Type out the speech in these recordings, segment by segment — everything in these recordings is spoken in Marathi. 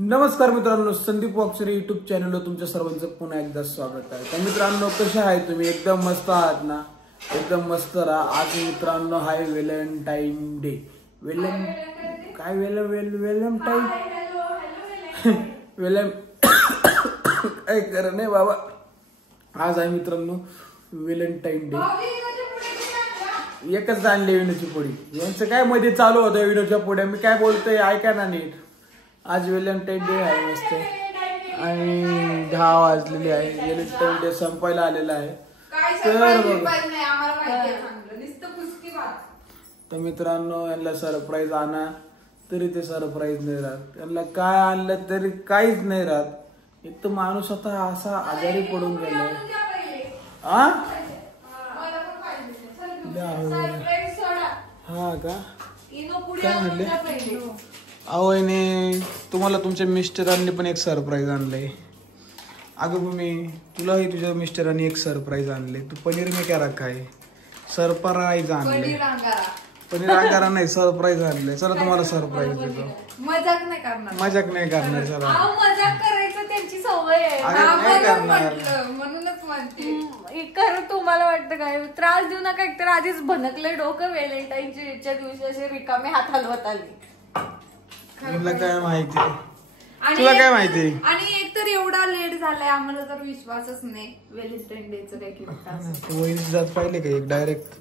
नमस्कार मित्रांनो, संदीप वॉक्सरे युट्यूब चॅनलवर तुमच्या सर्वांचं पुन्हा एकदा स्वागत आहे। तर मित्रांनो, कसे आहे तुम्ही? एकदम मस्त आहात ना? एकदम मस्त राहा। आज मित्रांनो हाय व्हॅलेंटाईन डे। काय कर नाही बाबा, आज आहे मित्रांनो व्हॅलेंटाईन डे। एकच आणले विनोची पोळी, यांचं काय मध्ये चालू होतं विनोच्या पोळ्या, मी काय बोलतोय ऐका ना नीट। आज व्हॅलेंटाईन डे आहे मस्त, आणि 10 वाजलेले आहे। व्हॅलेंटाईन डे संपायला आलेला आहे। तर मित्रांनो, यांना सरप्राईज आणा तरी ते सरप्राईज नाही राहत, यांना काय आणलं तरी काहीच नाही राहत। एक तर माणूस आता असा आजारी पडून गेलाय। हा का काय म्हणले? आवयने तुम्हाला तुमच्या मिस्टरांनी पण एक सरप्राईज आणलंय। अगं भूमी, तुलाही तुझ्या मिस्टरांनी एक सरप्राईज आणले। तू पनीर में क्या रखा है? सरप्राईज आणले। पनीर अंगारा नाही, सरप्राईज आणले। चला तुम्हाला सरप्राईज देतो। मजाक नाही करणार, मजाक नाही करणार। चला मजाक करायचं त्यांची सवय आहे, म्हणूनच म्हणते। खरं तुम्हाला वाटतं काय त्रास देऊ नका, एकतर आधीच भनकलंय डोकं। व्हॅलेंटाईनच्या दिवशी असे रिकामे हात हलवत आले। तुला काय माहिती? तुला काय माहिती? आणि एकतर एवढा लेट झालाय, आम्हाला तर विश्वासच नाही व्हॅलेंटाईन डेचं काय केलं। वहिनी जात पाहिले का? एक डायरेक्ट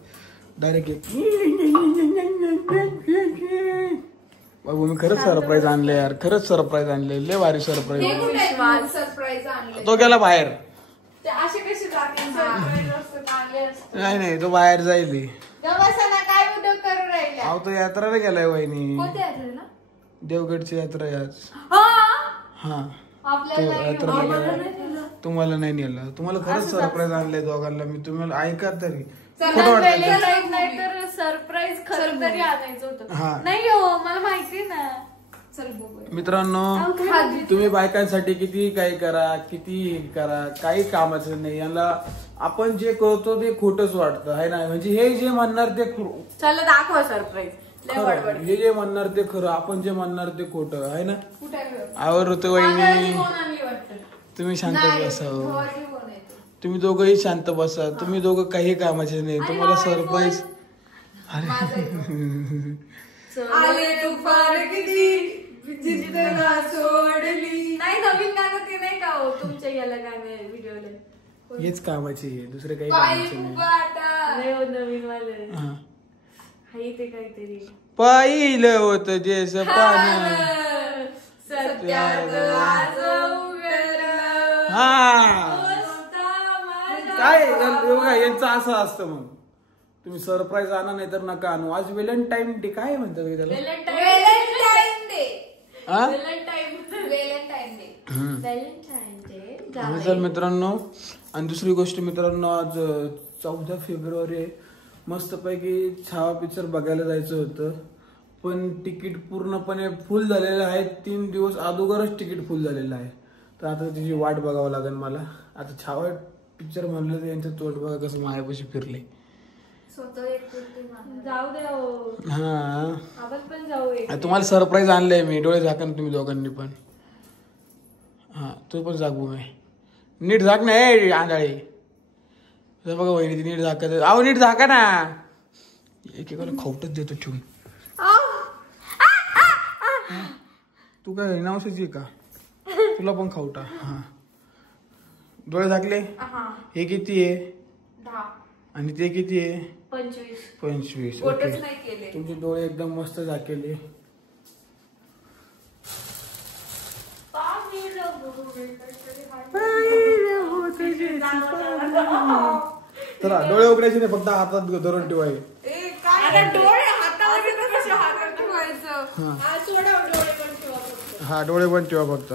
बाबू, मी खरंच सरप्राईज आणले यार, खरंच सरप्राईज आणले, लय भारी सरप्राईज। सरप्राईज आणले तो गेला बाहेर। असे कसे जाते? नाही, तो बाहेर जाईल। काय उद्योग करून राहिले? अहो, तो यात्रेला गेलाय वहिनी। कोणत्या यात्रेला? देवगडची यात्रा आहे आज। हा, आपल्याला तुम्हाला नाही नेलं। तुम्हाला खरंच सरप्राईज आणलंय दोघांना मी। तुम्हाला ऐका तरी नाही तर सरप्राईज खरं तरी आणायचं होतं। नाही हो, मला माहिती ना। चल बघूया मित्रांनो, तुम्ही बायकांसाठी किती काही करा, किती करा, काही कामाचं नाही। याला आपण जे करतो ते खोटच वाटतं आहे ना? म्हणजे हे जे म्हणणार ते चला दाखवा सरप्राईज। हे जे म्हणणार ते खरं, आपण जे म्हणणार ते खोटं आहे ना? आवडत वहिनी, तुम्ही शांत बसा। तुम्ही दोघंही शांत बसा। तुम्ही दोघं काही कामाचे नाही। तुम्हाला सरप्राईज नाही, नवीन गाणं ते नाही का हो तुमच्या याला गाणं व्हिडिओला? हेच कामाचे आहे, दुसरे काही कामाचे नाही। नवीन वाले हाय ते काहीतरी पाहिलं होत जे सपान काय बघा, यांचं असं असतं। मग तुम्ही सरप्राईज आणा नाही तर नका आणू। आज व्हॅलेंटाईन डे काय म्हणतात त्याला? Valentine day. चल मित्रांनो, आणि दुसरी गोष्ट मित्रांनो, आज 14 फेब्रुवारी आहे। मस्तपैकी छावा पिक्चर बघायला जायचं होतं, पण तिकीट पूर्णपणे फुल झालेलं आहे। 3 दिवस अगोदरच तिकीट फुल झालेलं आहे। तर आता त्याची वाट बघावं लागेल मला। आता छावा पिक्चर म्हणलं तर यांचं तोंड बघा कसं मायापाशी फिरले। जाऊ दे, हा आपण पण जाऊ। तुम्हाला सरप्राईज आणलंय मी, डोळे झाका ना तुम्ही दोघांनी पण। हा, तू पण जागू मी नीट झाक ना आंधळे। बघा वहिनी नीट झाकत, अहो नीट झाका ना। एकेकाला खाऊटच देतो ठेवून। तू काय नावसाची का? तुला पण खाऊटा। हा, डोळे झाकले? हे किती आहे? 10 आणि ते किती आहे? 25। ओके, तुमचे डोळे एकदम मस्त झाकेले। चला, डोळे उघडायचे नाही, फक्त हातात धरून ठेवायचे। हा, डोळे पण ठेवा फक्त।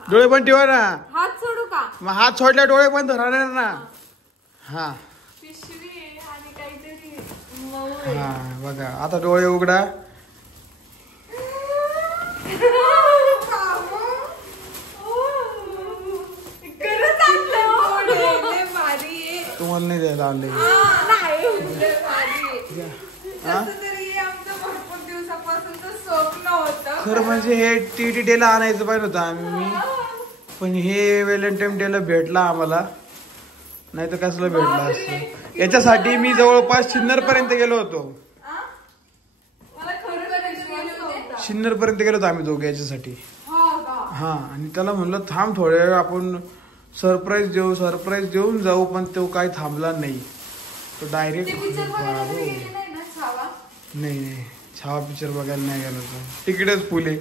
डोळे पण ठेवा ना। हात सोडू का? मग हात सोडल्या डोळे पण धरणार ना। हा पिशवी आणि काहीतरी। हा बघा, आता डोळे उघडा। तुम्हाला नाही द्यायला आणले? भरपूर दिवसापासूनच स्वप्न होतं खरं म्हणजे हे TT डेला आणायचं पाहिजे होतं आम्ही, पण हे व्हॅलेंटाईन डेला भेटला आम्हाला, नाही तर कसलं भेटला असतं. याच्यासाठी मी जवळपास सिन्नर पर्यंत गेलो होतो. सिन्नर पर्यंत गेलो होतो आम्ही दोघे याच्यासाठी. हा, आणि त्याला म्हणलं थांब थोड्या वेळ आपण सरप्राईज देऊन जाऊ, पण तो काही थांबला नाही. तो डायरेक्ट नाही छावा पिक्चर बघायला नाही गेलो तो, तिकीटच फुल आहे.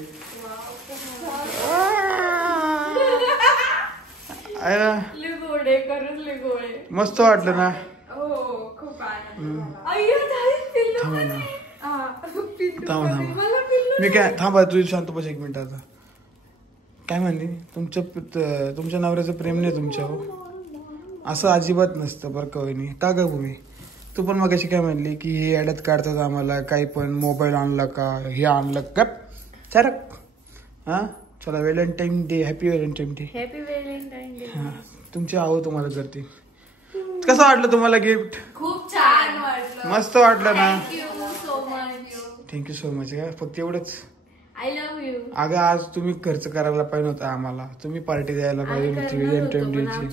मस्त वाटलं ना. मी काय थांबा, तुझी शांत बस 1 मिनिट. आता काय म्हणली, तुमच्या नवऱ्याचं प्रेम नाही तुमच्यावर, असं अजिबात नसतं बरं का वहिनी. का ग भूमी, तू पण मग अशी काय म्हणली की हे ॲडत काढतात आम्हाला, काही पण मोबाईल आणला का, हे आणलं का, चरक. हा चला, Valentine day, happy Valentine day. Happy Valentine day. हा, तुमची आवड तुम्हाला करते. कसं वाटलं तुम्हाला गिफ्ट? खूप छान वाटलं. मस्त वाटलं ना. Thank you so much. का फक्त एवढंच? I love you. अगं आज तुम्ही खर्च करायला पाहिजे होता आम्हाला, तुम्ही पार्टी द्यायला पाहिजे होती व्हॅलेंटाईन डेची.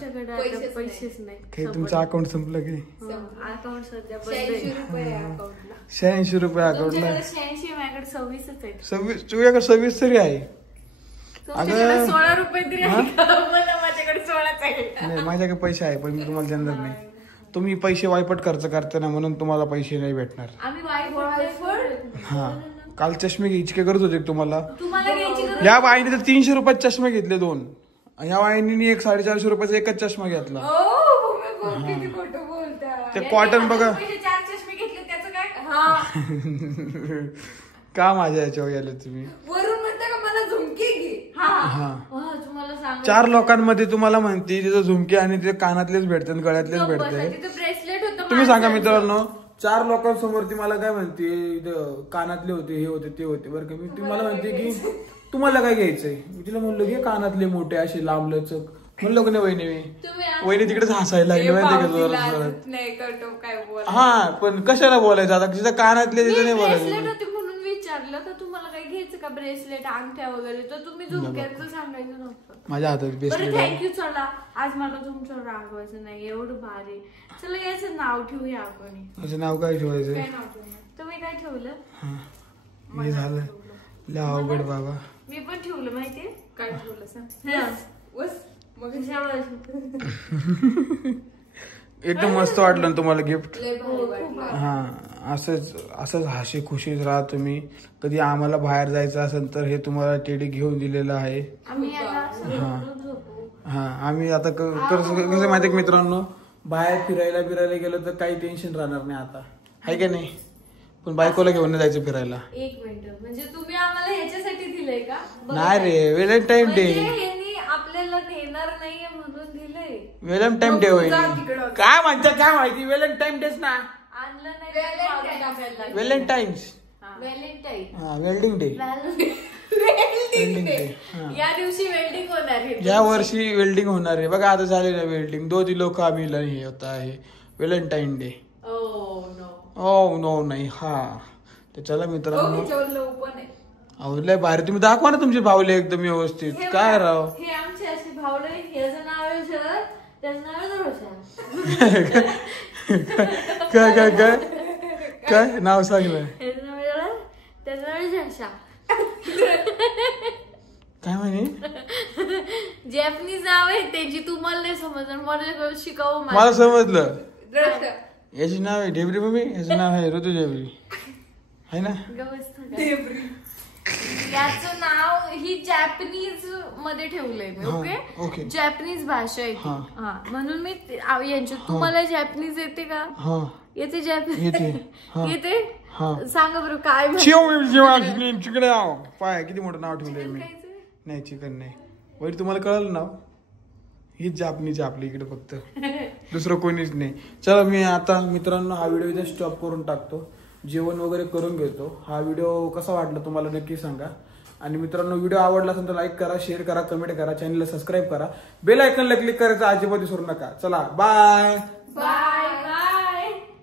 पैसेच नाही. काही तुमचं अकाउंट संपलं की? अकाउंट सध्या 86 रुपये अकाउंटला. 86, माझ्याकडे 26 आहे. 26? तुझ्याकडे 26 तरी आहे? अगं 16 रुपये तरी आहे. माझ्याकडे 16च आहे. नाही, माझ्याकडे पैसे आहे, पण मी तुम्हाला देणार नाही. तुम्ही पैसे वायपट खर्च करता ना, म्हणून तुम्हाला पैसे नाही भेटणार. हा, काल चष्मे घ्यायची काय गरज होती तुम्हाला? या बाईने तर 300 रुपयात चष्मे घेतले 2. या बाईने 450 रुपयाचा एकच चष्मा घेतला. ते कॉटन बघा. का माझ्या याच्यावर गेले तुम्ही? वरून म्हणता का मला झुमकी घे. तुम्हाला सांग, 4 लोकांमध्ये तुम्हाला म्हणते तिथं झुमके आणि ते कानातलेच भेटतात, गळ्यातलेच भेटते. ब्रेसलेट होतं. तुम्ही सांगा मित्रांनो, 4 लोकांसमोर ती मला काय म्हणते, कानातले होते, हे होते, ते होते, बरं का. मी ती मला म्हणते की तुम्हाला काय घ्यायचंय. मी तिला म्हणलो की कानातले मोठे असे लांब लचक. म्हणलो की नाही वहिनी तिकडेच हसायला लागली माहिती का. हा, पण कशाला बोलायचं आता, तिथं कानातले तिथं नाही बोलायचं. म्हणून विचारलं का तुम्हाला काय घ्यायचं का, ब्रेसलेट, अंगठ्या वगैरे, तर तुम्ही झुमक्याचं सांगायचं नव्हतं. माझ्या हातात ब्रेसलेट. थँक्यू. चला, आज मला तुमच्यावर रागवायचं नाही, एवढं भारी. चला, याचं नाव ठेवूया आपण. याचं नाव काय ठेवायचं? तुम्ही काय ठेवलं? हे झालं लय अवघड बाबा. मी पण ठेवलं माहितीये. काय ठेवलं सांग. एकदम मस्त वाटलं ना तुम्हाला गिफ्ट? हा, असंच हसी खुशीत राहा तुम्ही. कधी आम्हाला बाहेर जायचं असेल तर हे तुम्हाला टेडी घेऊन दिलेलं आहे. हा, आम्ही आता कसं माहिती मित्रांनो, बाहेर फिरायला गेलो तर काही टेन्शन राहणार नाही आता, आहे का नाही. पण बायकोला घेऊन जायचं फिरायला. 1 मिनिट, म्हणजे तुम्ही आम्हाला ह्याच्यासाठी दिलंय का? नाही रे, व्हॅलेंटाईन डे आपल्याला नेणार नाहीये म्हणून दिलंय. व्हॅलेंटाईन डे होईल. काय म्हणतात काय माहिती, व्हॅलेंटाईन डेच ना. आणलं नाही. व्हॅलेंटाईन्स. Welding day. या दिवशी वेल्डिंग होणार आहे. या वर्षी वेल्डिंग होणार आहे बघा. आता झाले ना वेल्डिंग. 2 दिलो का आम्ही हे होता आहे व्हॅलेंटाईन डे. ओ नो नाही. हा, तर चला मित्रांनो, अहो लय भारी. तुम्ही दाखवा ना तुमचे भावले एकदम व्यवस्थित. काय राव, हे आमचे असे भावले. ह्याचं नाव आहे शरद, त्याचं नाव आहे रोशन. काय नाव सांगलं? ह्याचं नाव आहे, त्याचं नाव आहे जशा. काय म्हणे? जॅपनीज नाव आहे त्याची. तुम्हाला नाही समजणार, मला शिकावं. मला समजलं. याची नाव आहे ढेबरी मम्मी, याचं नाव आहे ऋतू ढेबरी, आहे ना. याचं नाव ही जॅपनीज मध्ये ठेवलंय मी. ओके, जॅपनीज भाषा आहे ती. म्हणून मी यांच्या. तुम्हाला जॅपनीज येते का? येते जॅपनीज येते. सांगा बरं काय. चिकन पाय किती मोठं नाव ठेवलंय मी. नाही, चिकन नाही. वाईट तुम्हाला कळलं नाव. हीच जापनीच आपल्या इकडे फक्त, दुसरं कोणीच नाही. चला, मी आता मित्रांनो हा व्हिडिओ इथे स्टॉप करून टाकतो. जेवण वगैरे करून घेतो. हा व्हिडिओ कसा वाटला तुम्हाला नक्की सांगा. आणि मित्रांनो, व्हिडिओ आवडला असेल तर लाईक करा, शेअर करा, कमेंट करा, चॅनलला सबस्क्राईब करा, बेल आयकॉनला क्लिक करायचं अजिबात विसरू नका. चला, बाय.